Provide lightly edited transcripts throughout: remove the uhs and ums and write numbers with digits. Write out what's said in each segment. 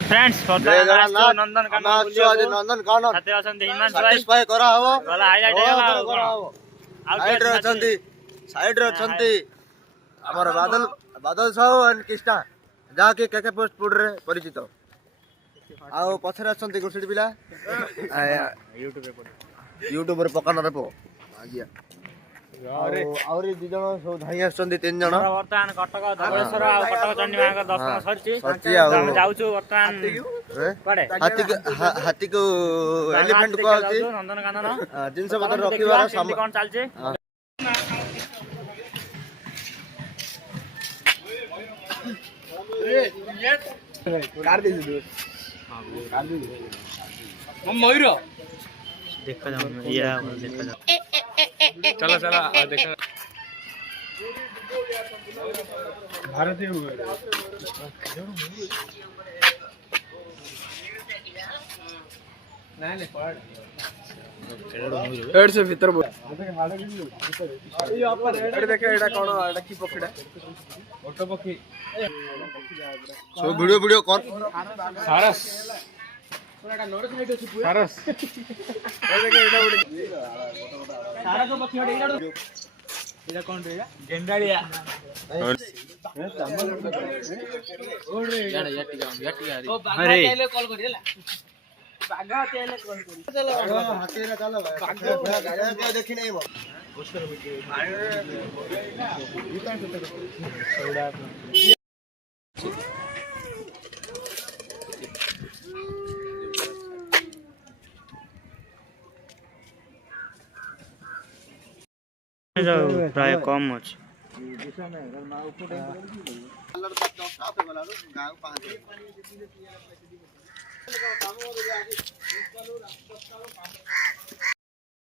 friends Nandankanan satisfy करा हबो side रे अछंती हमर बादल साहू एंड कृष्णा जाके केके पोस्ट पुड रे परिचित आ पछरे अछंती गुरसिडी पिला यूट्यूब रे पकाना रे पो आज्ञा औरी दि जण सब धाई आछंती तीन जण वर्तमान कटक धवळेश्वर आ कटक चंडी मां दर्शन सरछि हम जाउछु वर्तमान पड़े हाथी को एलिफेंट को आछि नंदनकानन जिनसे पत्र रखिवार सामान कोन चलछि कार दे दो हम मयूर देखा जाओ ये देखा जाओ चलो चलो देखा भारतीय एड से भीतर बोल ये ऊपर एड देखे एडा कोन एडा की पखिडा ऑटो पखी सो वीडियो कर सारस एडा नोड साइड अछि पूरा सारस ए देखे एडा उडी सारस पखी एडा एडा कोन रे गेंडालिया ओरे याटिया अरे कॉल करिला बागा तेले कॉल करी चलो हाथी रे चलो गाड़ी देखि नहीं बो प्राय कम अछि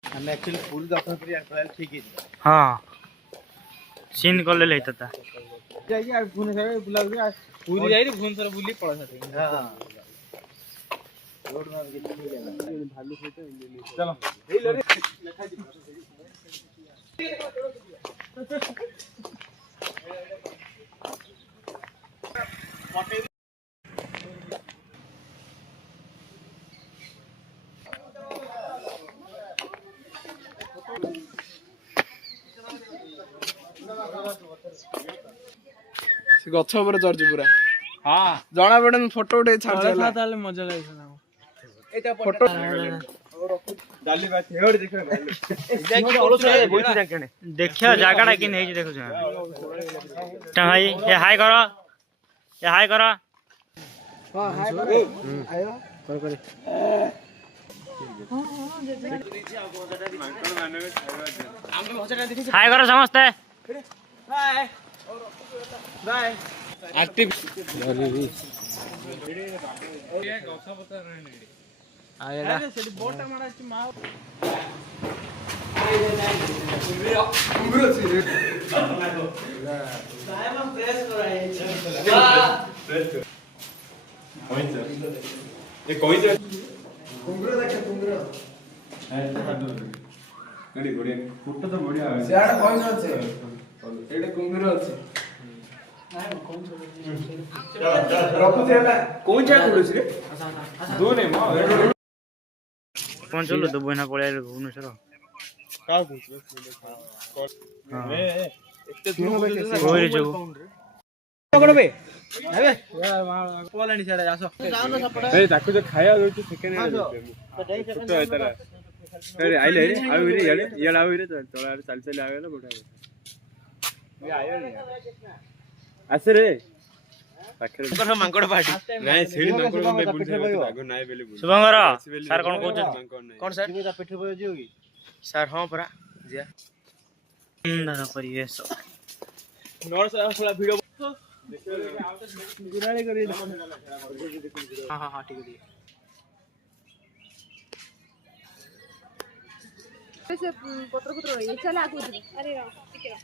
हम एक्चुअली फुल दर्शन करिया ठीक है हां सीन करले लेता था जाई आ भुवनेश्वर बुला बुला पूरी जाई भुवनेश्वर बुली पड़ा था हां रोड में के भालू से चलो ए ले लेखा दी गछ ऊपर चढ़छ पूरा हां जणा पड़े फोटो उठे छाड़ देला ताले मजा लागिस ना एटा फोटो डाली बात हेड देखो जाके अलस बोइठी जाके देखियो जागाडा कि नै देखो छ ता भाई ये हाय करो हां हाय करो आयो कर हाय करो समझते बाय बाय एक्टिव ये गौसा पता रहने आएगा सेडी बोटा मारा छि मा कुंगरो छि रे साहेब हम प्रेस कराए प्रेस कोइ छ ए कोइ छ कुंगरो देखे कुंगरो गडी बढ़िया फोटो तो बढ़िया है सियाड़ कोइ छ एडे कुंगरो अछि रखु देला कोन जा खुलुछ रे दो ने म कोन चलो तो बना पड़े भुवनेश्वर का खुछ ए एकते ओरे जो पकड़बे आबे पोलानी छाड़े आसो जाओ ना सपड़ा ए ताकू जो खाया जो सेकेंड तो एतरा अरे आइले रे आउ रे याले आउ रे चला चल चल आवेला बोठा ये आयो रे आसे रे पाखरे पर मांगड़ पार्टी नाही सेडी मांगड़ में बुलसे आगो नाही बेले बुल शुभंकर सर कोन कहू कोन सर जीवा पेठ बय जियो की सर हां परा जिया सुंदर परिवेश नोर से थोड़ा वीडियो गुराले करी हां हां हां ठीक है ऐसे पत्र ये चला आगु अरे ठीक है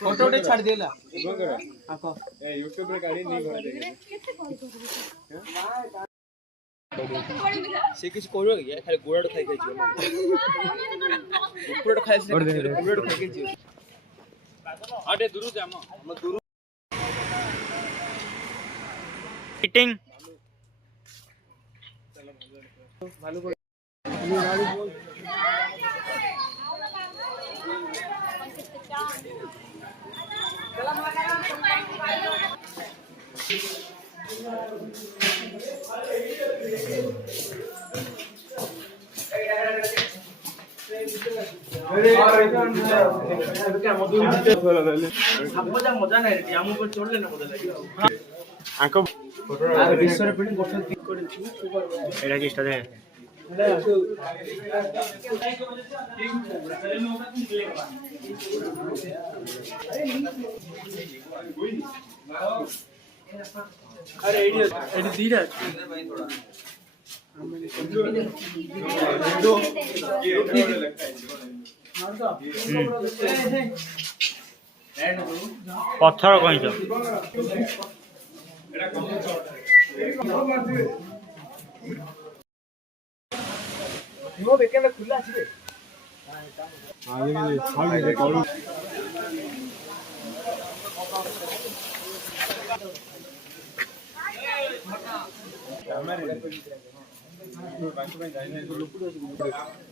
फोटो उठे छाड़ देला आको ए YouTube रे गाड़ी नहीं कर दे से किसी कोरो गया खाली गोड़ा खाई खाई जियो गोड़ा खाई से गोड़ा खाई जियो आटे दूर जाम हम दूर मीटिंग এটা কি স্টারে अरे एडी दीरा ପଥର କଇଁଚ वो वेकेंड खुला अछि रे हां ये खाली रे करू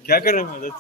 क्या कर रहे हैं